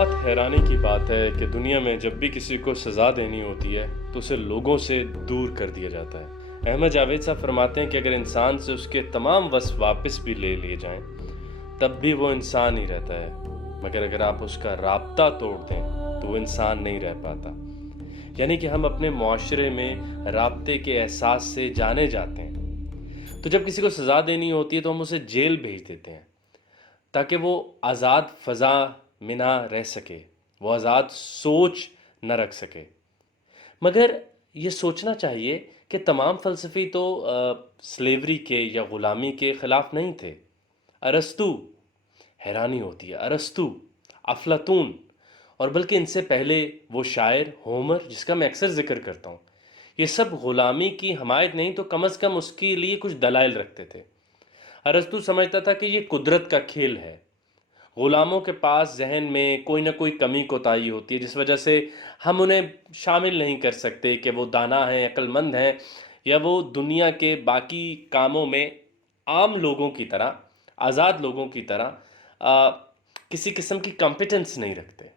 بہت حیرانی کی بات ہے کہ دنیا میں جب بھی کسی کو سزا دینی ہوتی ہے تو اسے لوگوں سے دور کر دیا جاتا ہے۔ احمد جاوید صاحب فرماتے ہیں کہ اگر انسان سے اس کے تمام وصف واپس بھی لے لیے جائیں تب بھی وہ انسان ہی رہتا ہے، مگر اگر آپ اس کا رابطہ توڑ دیں تو وہ انسان نہیں رہ پاتا۔ یعنی کہ ہم اپنے معاشرے میں رابطے کے احساس سے جانے جاتے ہیں، تو جب کسی کو سزا دینی ہوتی ہے تو ہم اسے جیل بھیج دیتے ہیں تاکہ وہ آزاد فضا میں نہ رہ سکے، وہ آزاد سوچ نہ رکھ سکے۔ مگر یہ سوچنا چاہیے کہ تمام فلسفی تو سلیوری کے یا غلامی کے خلاف نہیں تھے۔ ارسطو، حیرانی ہوتی ہے، ارسطو، افلاطون، اور بلکہ ان سے پہلے وہ شاعر ہومر جس کا میں اکثر ذکر کرتا ہوں، یہ سب غلامی کی حمایت نہیں تو کم از کم اس کے لیے کچھ دلائل رکھتے تھے۔ ارسطو سمجھتا تھا کہ یہ قدرت کا کھیل ہے، غلاموں کے پاس ذہن میں کوئی نہ کوئی کمی کوتاہی ہوتی ہے جس وجہ سے ہم انہیں شامل نہیں کر سکتے کہ وہ دانا ہیں، عقل مند ہیں، یا وہ دنیا کے باقی کاموں میں عام لوگوں کی طرح، آزاد لوگوں کی طرح کسی قسم کی کمپیٹنس نہیں رکھتے۔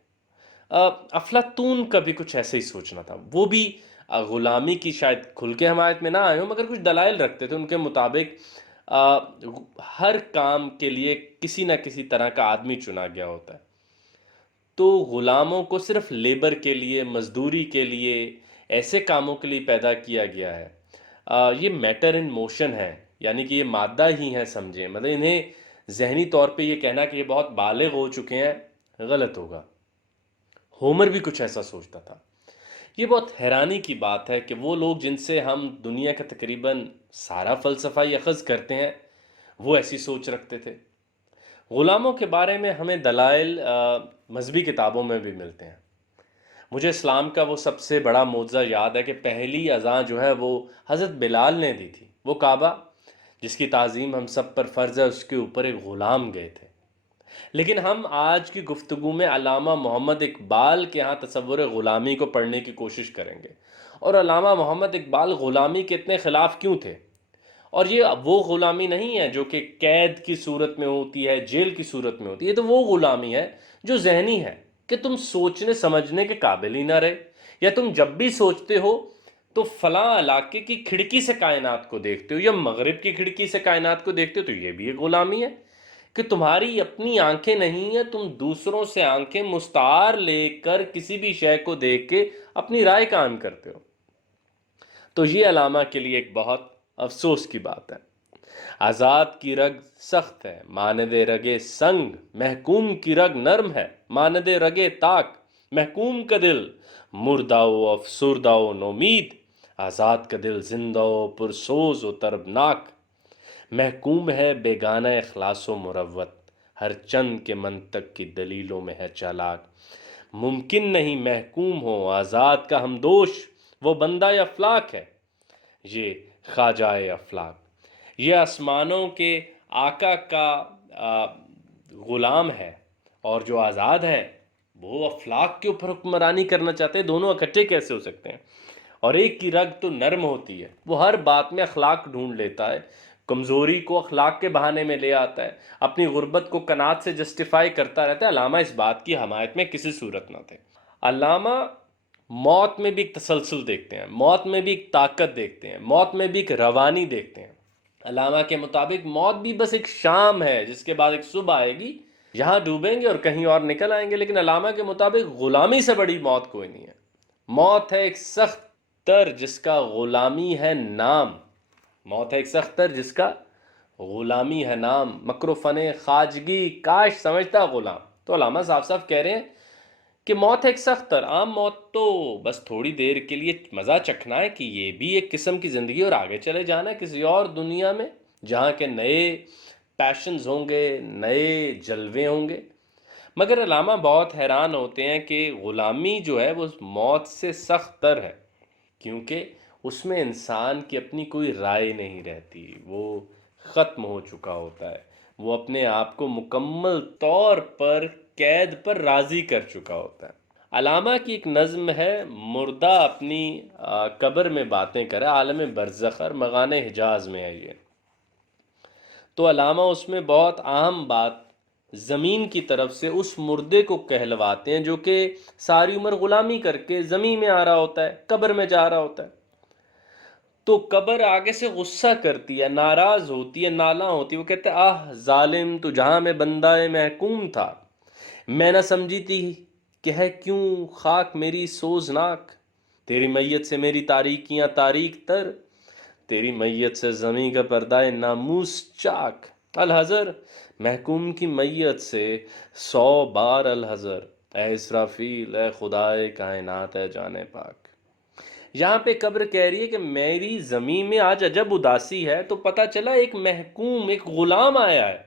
افلاطون کا بھی کچھ ایسے ہی سوچنا تھا، وہ بھی غلامی کی شاید کھل کے حمایت میں نہ آئے ہوں مگر کچھ دلائل رکھتے تھے۔ ان کے مطابق ہر کام کے لیے کسی نہ کسی طرح کا آدمی چنا گیا ہوتا ہے، تو غلاموں کو صرف لیبر کے لیے، مزدوری کے لیے، ایسے کاموں کے لیے پیدا کیا گیا ہے۔ یہ میٹر ان موشن ہے، یعنی کہ یہ مادہ ہی ہے سمجھیں، مطلب انہیں ذہنی طور پہ یہ کہنا کہ یہ بہت بالغ ہو چکے ہیں غلط ہوگا۔ ہومر بھی کچھ ایسا سوچتا تھا۔ یہ بہت حیرانی کی بات ہے کہ وہ لوگ جن سے ہم دنیا کا تقریباً سارا فلسفہ اخذ کرتے ہیں وہ ایسی سوچ رکھتے تھے۔ غلاموں کے بارے میں ہمیں دلائل مذہبی کتابوں میں بھی ملتے ہیں۔ مجھے اسلام کا وہ سب سے بڑا معجزہ یاد ہے کہ پہلی اذان جو ہے وہ حضرت بلال نے دی تھی۔ وہ کعبہ جس کی تعظیم ہم سب پر فرض ہے، اس کے اوپر ایک غلام گئے تھے۔ لیکن ہم آج کی گفتگو میں علامہ محمد اقبال کے ہاں تصور غلامی کو پڑھنے کی کوشش کریں گے، اور علامہ محمد اقبال غلامی کے اتنے خلاف کیوں تھے؟ اور یہ وہ غلامی نہیں ہے جو کہ قید کی صورت میں ہوتی ہے، جیل کی صورت میں ہوتی ہے، یہ تو وہ غلامی ہے جو ذہنی ہے کہ تم سوچنے سمجھنے کے قابل ہی نہ رہے، یا تم جب بھی سوچتے ہو تو فلاں علاقے کی کھڑکی سے کائنات کو دیکھتے ہو یا مغرب کی کھڑکی سے کائنات کو دیکھتے ہو، تو یہ بھی ایک غلامی ہے کہ تمہاری اپنی آنکھیں نہیں ہیں، تم دوسروں سے آنکھیں مستعار لے کر کسی بھی شے کو دیکھ کے اپنی رائے قائم کرتے ہو۔ تو یہ علامہ کے لیے ایک بہت افسوس کی بات ہے۔ آزاد کی رگ سخت ہے ماند رگے سنگ، محکوم کی رگ نرم ہے ماند رگے تاک، محکوم کا دل مردہ و افسردہ و نومید، آزاد کا دل زندہ و پرسوز و طربناک، محکوم ہے بیگانہ اخلاص و مروت، ہر چند کے منطق کی دلیلوں میں ہے چالاک، ممکن نہیں محکوم ہو آزاد کا ہمدوش، وہ بندہ افلاک ہے یہ خواجہ افلاک۔ یہ آسمانوں کے آقا کا غلام ہے، اور جو آزاد ہے وہ افلاک کے اوپر حکمرانی کرنا چاہتے ہیں۔ دونوں اکٹھے کیسے ہو سکتے ہیں؟ اور ایک کی رگ تو نرم ہوتی ہے، وہ ہر بات میں اخلاق ڈھونڈ لیتا ہے، کمزوری کو اخلاق کے بہانے میں لے آتا ہے، اپنی غربت کو قناعت سے جسٹیفائی کرتا رہتا ہے۔ علامہ اس بات کی حمایت میں کسی صورت نہ تھے۔ علامہ موت میں بھی ایک تسلسل دیکھتے ہیں، موت میں بھی ایک طاقت دیکھتے ہیں، موت میں بھی ایک روانی دیکھتے ہیں۔ علامہ کے مطابق موت بھی بس ایک شام ہے جس کے بعد ایک صبح آئے گی، یہاں ڈوبیں گے اور کہیں اور نکل آئیں گے۔ لیکن علامہ کے مطابق غلامی سے بڑی موت کوئی نہیں ہے۔ موت ہے ایک سخت تر جس کا غلامی ہے نام، موت ہے ایک سخت تر جس کا غلامی ہے نام، مکر و فن خواجگی کاش سمجھتا غلام۔ تو علامہ صاف صاف کہہ رہے ہیں کہ موت ہے ایک سخت تر، عام موت تو بس تھوڑی دیر کے لیے مزہ چکھنا ہے، کہ یہ بھی ایک قسم کی زندگی اور آگے چلے جانا ہے کسی اور دنیا میں جہاں کے نئے پیشنز ہوں گے، نئے جلوے ہوں گے۔ مگر علامہ بہت حیران ہوتے ہیں کہ غلامی جو ہے وہ موت سے سخت تر ہے، کیونکہ اس میں انسان کی اپنی کوئی رائے نہیں رہتی، وہ ختم ہو چکا ہوتا ہے، وہ اپنے آپ کو مکمل طور پر قید پر راضی کر چکا ہوتا ہے۔ علامہ کی ایک نظم ہے، مردہ اپنی قبر میں باتیں کرے، عالم برزخ اور مغان حجاز میں ہے یہ۔ تو علامہ اس میں بہت اہم بات زمین کی طرف سے اس مردے کو کہلواتے ہیں جو کہ ساری عمر غلامی کر کے زمین میں آ رہا ہوتا ہے، قبر میں جا رہا ہوتا ہے. تو قبر آگے سے غصہ کرتی ہے، ناراض ہوتی ہے، نالاں ہوتی ہے. وہ کہتے ہیں آہ ظالم، تو جہاں میں بندہ محکوم تھا، میں نہ سمجھی تھی کہ ہے کیوں خاک میری سوزناک. تیری میت سے میری تاریکیاں تاریک تر، تیری میت سے زمیں کا پردہ ناموس چاک. الحذر، محکوم کی میت سے 100 بار الحذر. اے اسرافیل، اے خدائے کائنات، اے جانے پاک. یہاں پہ قبر کہہ رہی ہے کہ میری زمین میں آج عجب اداسی ہے، تو پتہ چلا ایک محکوم، ایک غلام آیا ہے،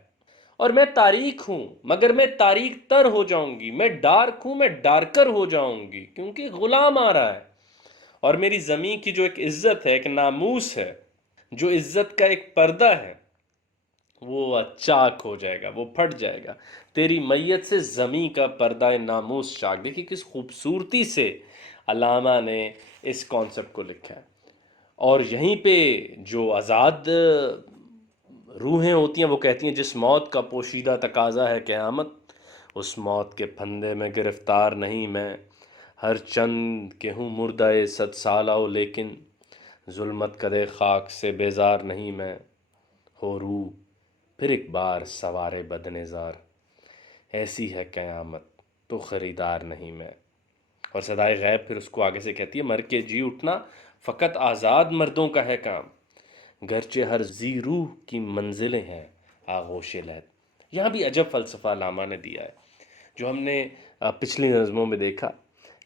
اور میں تاریک ہوں، مگر میں تاریک تر ہو جاؤں گی. میں ڈارک ہوں، میں ڈارکر ہو جاؤں گی، کیونکہ غلام آ رہا ہے. اور میری زمین کی جو ایک عزت ہے، ایک ناموس ہے، جو عزت کا ایک پردہ ہے، وہ چاک ہو جائے گا، وہ پھٹ جائے گا. تیری میت سے زمیں کا پردہ ناموس چاک. دیکھیے کس خوبصورتی سے علامہ نے اس کانسیپٹ کو لکھا ہے. اور یہیں پہ جو آزاد روحیں ہوتی ہیں وہ کہتی ہیں جس موت کا پوشیدہ تقاضا ہے قیامت، اس موت کے پھندے میں گرفتار نہیں میں. ہر چند کہ ہوں مردہ 100 سالہ، لیکن ظلمت کدے خاک سے بیزار نہیں میں. ہو روح پھر ایک بار سوارے بدنظار، ایسی ہے قیامت تو خریدار نہیں میں. اور صدائے غیب پھر اس کو آگے سے کہتی ہے مر کے جی اٹھنا فقط آزاد مردوں کا ہے کام، گرچہ ہر ذی روح کی منزلیں ہیں آغوش لہد. یہاں بھی عجب فلسفہ علامہ نے دیا ہے جو ہم نے پچھلی نظموں میں دیکھا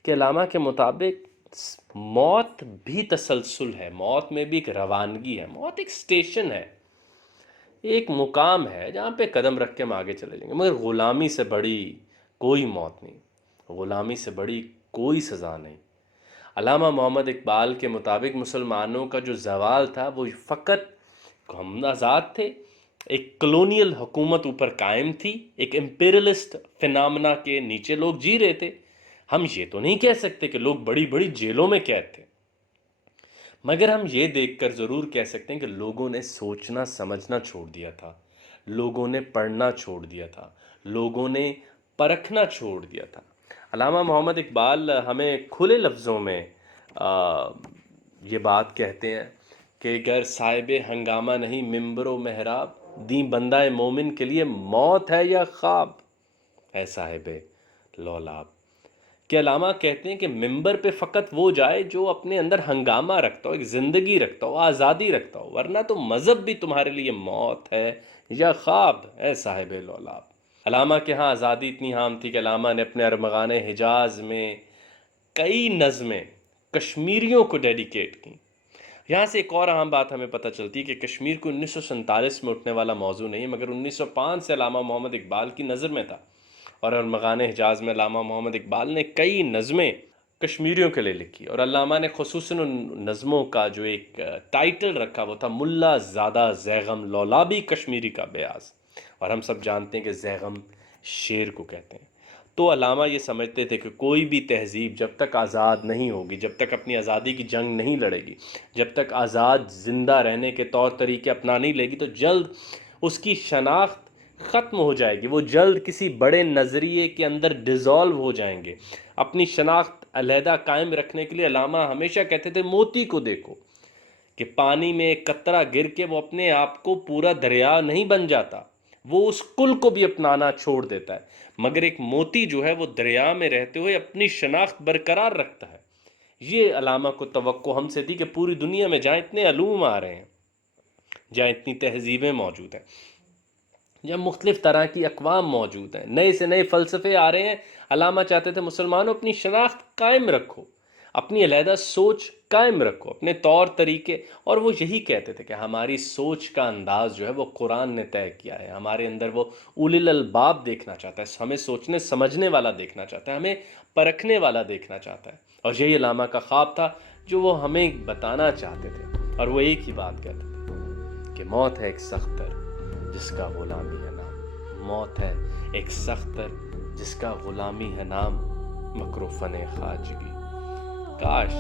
کہ علامہ کے مطابق موت بھی تسلسل ہے، موت میں بھی ایک روانگی ہے. موت ایک سٹیشن ہے، ایک مقام ہے جہاں پہ قدم رکھ کے ہم آگے چلے جائیں گے. مگر غلامی سے بڑی کوئی موت نہیں، غلامی سے بڑی کوئی سزا نہیں. علامہ محمد اقبال کے مطابق مسلمانوں کا جو زوال تھا وہ فقط ہم آزاد تھے، ایک کلونیل حکومت اوپر قائم تھی، ایک امپیریلسٹ فینامنا کے نیچے لوگ جی رہے تھے. ہم یہ تو نہیں کہہ سکتے کہ لوگ بڑی بڑی جیلوں میں قید تھے، مگر ہم یہ دیکھ کر ضرور کہہ سکتے ہیں کہ لوگوں نے سوچنا سمجھنا چھوڑ دیا تھا، لوگوں نے پڑھنا چھوڑ دیا تھا، لوگوں نے پرکھنا چھوڑ دیا تھا. علامہ محمد اقبال ہمیں کھلے لفظوں میں یہ بات کہتے ہیں کہ گر صاحب ہنگامہ نہیں ممبر و محراب، دیں بندہ مومن کے لیے موت ہے یا خواب. اے صاحب لولاب. کہ علامہ کہتے ہیں کہ ممبر پہ فقط وہ جائے جو اپنے اندر ہنگامہ رکھتا ہو، ایک زندگی رکھتا ہو، آزادی رکھتا ہو، ورنہ تو مذہب بھی تمہارے لیے موت ہے یا خواب. اے صاحب لولاب. علامہ کے ہاں آزادی اتنی عام تھی کہ علامہ نے اپنے ارمغان حجاز میں کئی نظمیں کشمیریوں کو ڈیڈیکیٹ کی. یہاں سے ایک اور اہم بات ہمیں پتہ چلتی ہے کہ کشمیر کو 1947 میں اٹھنے والا موضوع نہیں مگر 1905 سے علامہ محمد اقبال کی نظر میں تھا. اور ارمغان حجاز میں علامہ محمد اقبال نے کئی نظمیں کشمیریوں کے لیے لکھی، اور علامہ نے خصوصاً ان نظموں کا جو ایک ٹائٹل رکھا وہ تھا ملا زادہ زیغم لولابی کشمیری کا بیاض. اور ہم سب جانتے ہیں کہ زیغم شیر کو کہتے ہیں. تو علامہ یہ سمجھتے تھے کہ کوئی بھی تہذیب جب تک آزاد نہیں ہوگی، جب تک اپنی آزادی کی جنگ نہیں لڑے گی، جب تک آزاد زندہ رہنے کے طور طریقے اپنا نہیں لے گی، تو جلد اس کی شناخت ختم ہو جائے گی. وہ جلد کسی بڑے نظریے کے اندر ڈیزالو ہو جائیں گے. اپنی شناخت علیحدہ قائم رکھنے کے لیے علامہ ہمیشہ کہتے تھے موتی کو دیکھو کہ پانی میں ایک قطرہ گر کے وہ اپنے آپ کو پورا دریا نہیں بن جاتا، وہ اس کل کو بھی اپنانا چھوڑ دیتا ہے، مگر ایک موتی جو ہے وہ دریا میں رہتے ہوئے اپنی شناخت برقرار رکھتا ہے. یہ علامہ کو توقع ہم سے تھی کہ پوری دنیا میں جہاں اتنے علوم آ رہے ہیں، جہاں اتنی تہذیبیں موجود ہیں، جہاں مختلف طرح کی اقوام موجود ہیں، نئے سے نئے فلسفے آ رہے ہیں، علامہ چاہتے تھے مسلمانوں اپنی شناخت قائم رکھو، اپنی علیحدہ سوچ قائم رکھو، اپنے طور طریقے. اور وہ یہی کہتے تھے کہ ہماری سوچ کا انداز جو ہے وہ قرآن نے طے کیا ہے. ہمارے اندر وہ اولی الالباب دیکھنا چاہتا ہے، ہمیں سوچنے سمجھنے والا دیکھنا چاہتا ہے، ہمیں پرکھنے والا دیکھنا چاہتا ہے. اور یہی علامہ کا خواب تھا جو وہ ہمیں بتانا چاہتے تھے. اور وہ ایک ہی بات کہتے تھے کہ موت ہے ایک سختر جس کا غلامی ہے نام. موت ہے ایک سختر جس کا غلامی ہے نام، مکر و فن خواجگی کاش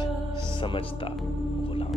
سمجھتا غلام.